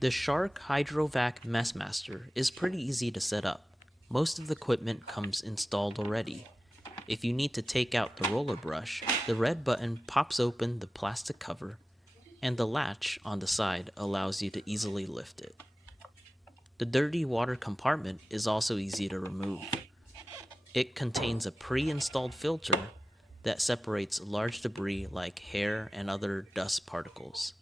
The Shark HydroVac MessMaster is pretty easy to set up. Most of the equipment comes installed already. If you need to take out the roller brush, the red button pops open the plastic cover, and the latch on the side allows you to easily lift it. The dirty water compartment is also easy to remove. It contains a pre-installed filter that separates large debris like hair and other dust particles.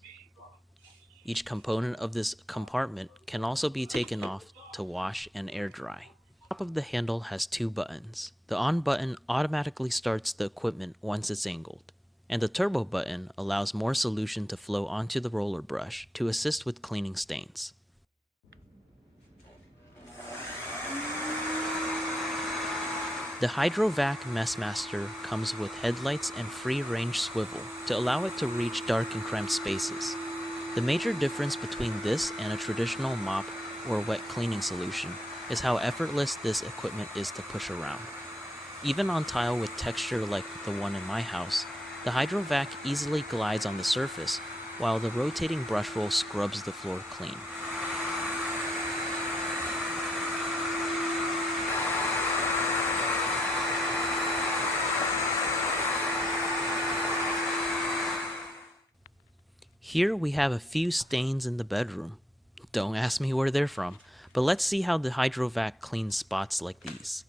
Each component of this compartment can also be taken off to wash and air dry. The top of the handle has two buttons. The on button automatically starts the equipment once it's angled, and the turbo button allows more solution to flow onto the roller brush to assist with cleaning stains. The HydroVac MessMaster comes with headlights and free-range swivel to allow it to reach dark and cramped spaces. The major difference between this and a traditional mop or wet cleaning solution is how effortless this equipment is to push around. Even on tile with texture like the one in my house, the HydroVac easily glides on the surface while the rotating brush roll scrubs the floor clean. Here we have a few stains in the bedroom. Don't ask me where they're from, but let's see how the HydroVac cleans spots like these.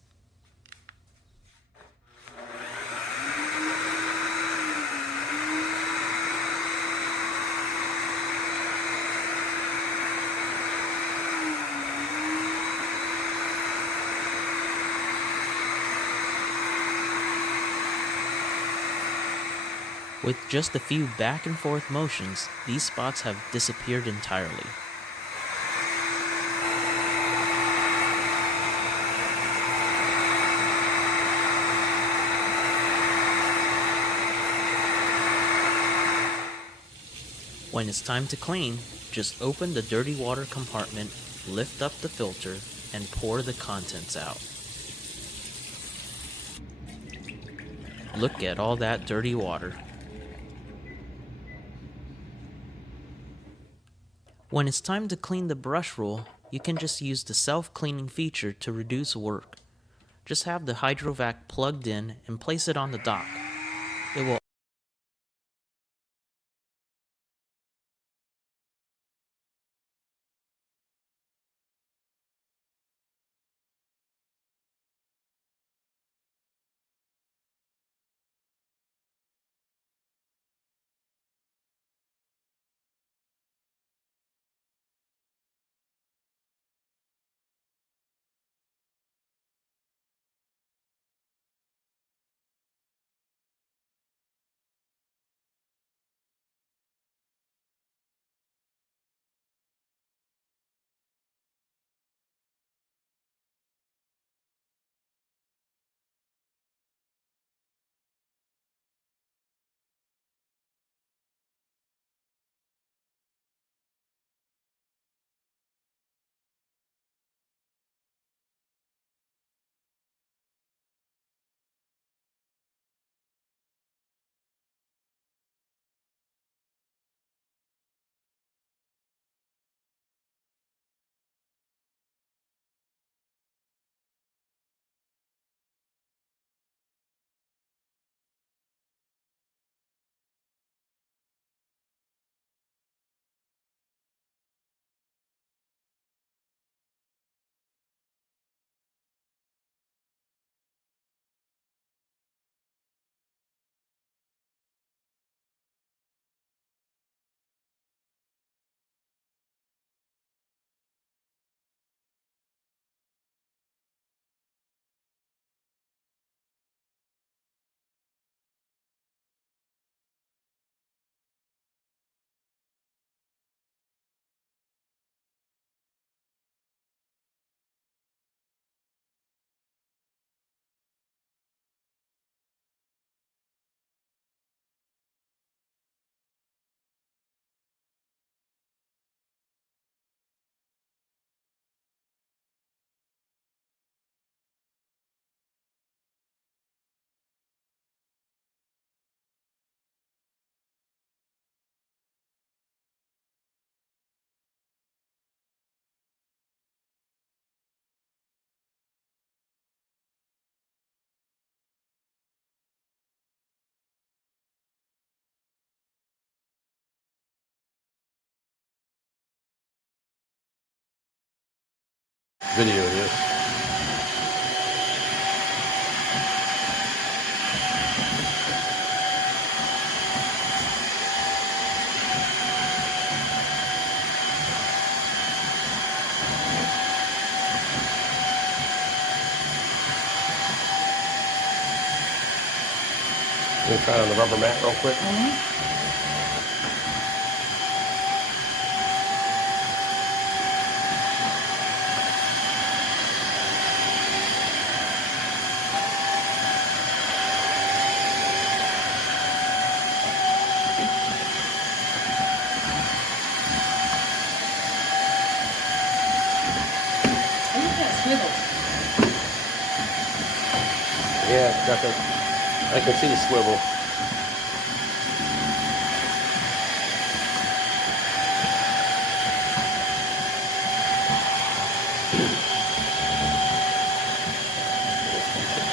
With just a few back and forth motions, these spots have disappeared entirely. When it's time to clean, just open the dirty water compartment, lift up the filter, and pour the contents out. Look at all that dirty water. When it's time to clean the brush roll, you can just use the self-cleaning feature to reduce work. Just have the HydroVac plugged in and place it on the dock. It will Video, yes. Let me try on the rubber mat real quick. Yeah, it's got that. I can see the swivel.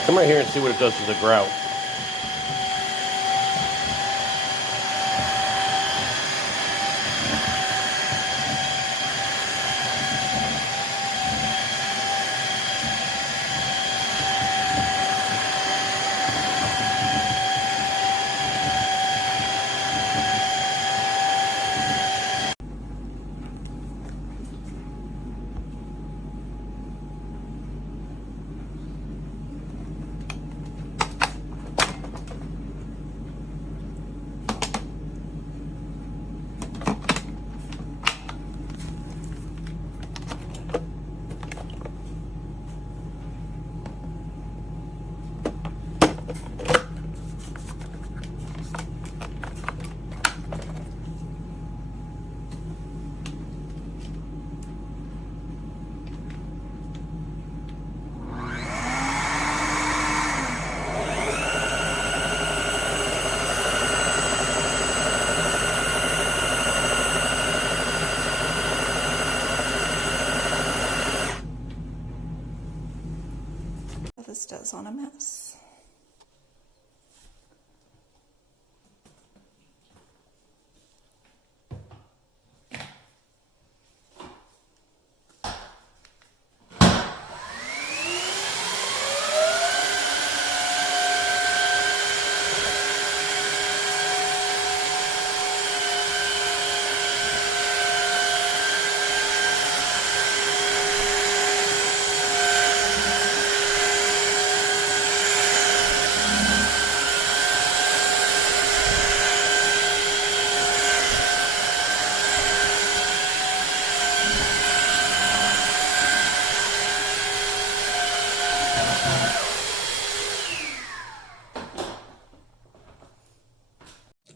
Come right here and see what it does to the grout. This does on a mess.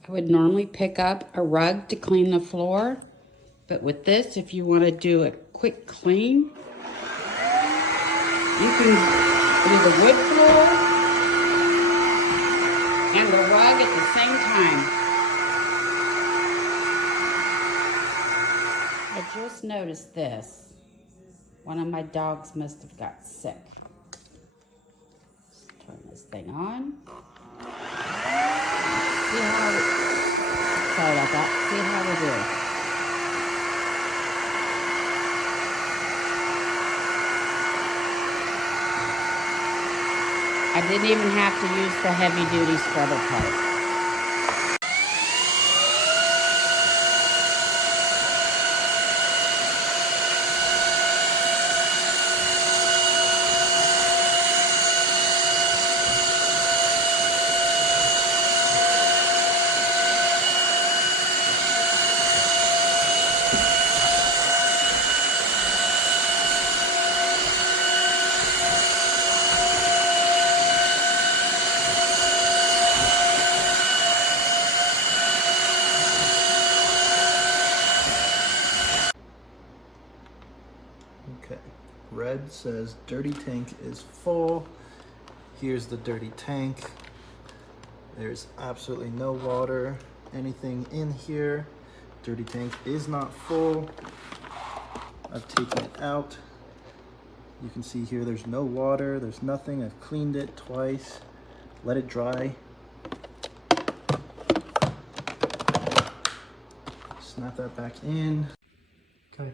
I would normally pick up a rug to clean the floor, but with this, if you want to do a quick clean, you can do the wood floor and the rug at the same time. I just noticed this. One of my dogs must have got sick. Let's turn this thing on. See how it, sorry about that. See how we do. I didn't even have to use the heavy duty scrubber part. Okay, red says dirty tank is full. Here's the dirty tank. There's absolutely no water, anything in here. Dirty tank is not full. I've taken it out. You can see here there's no water, there's nothing. I've cleaned it twice, let it dry. Snap that back in. Okay.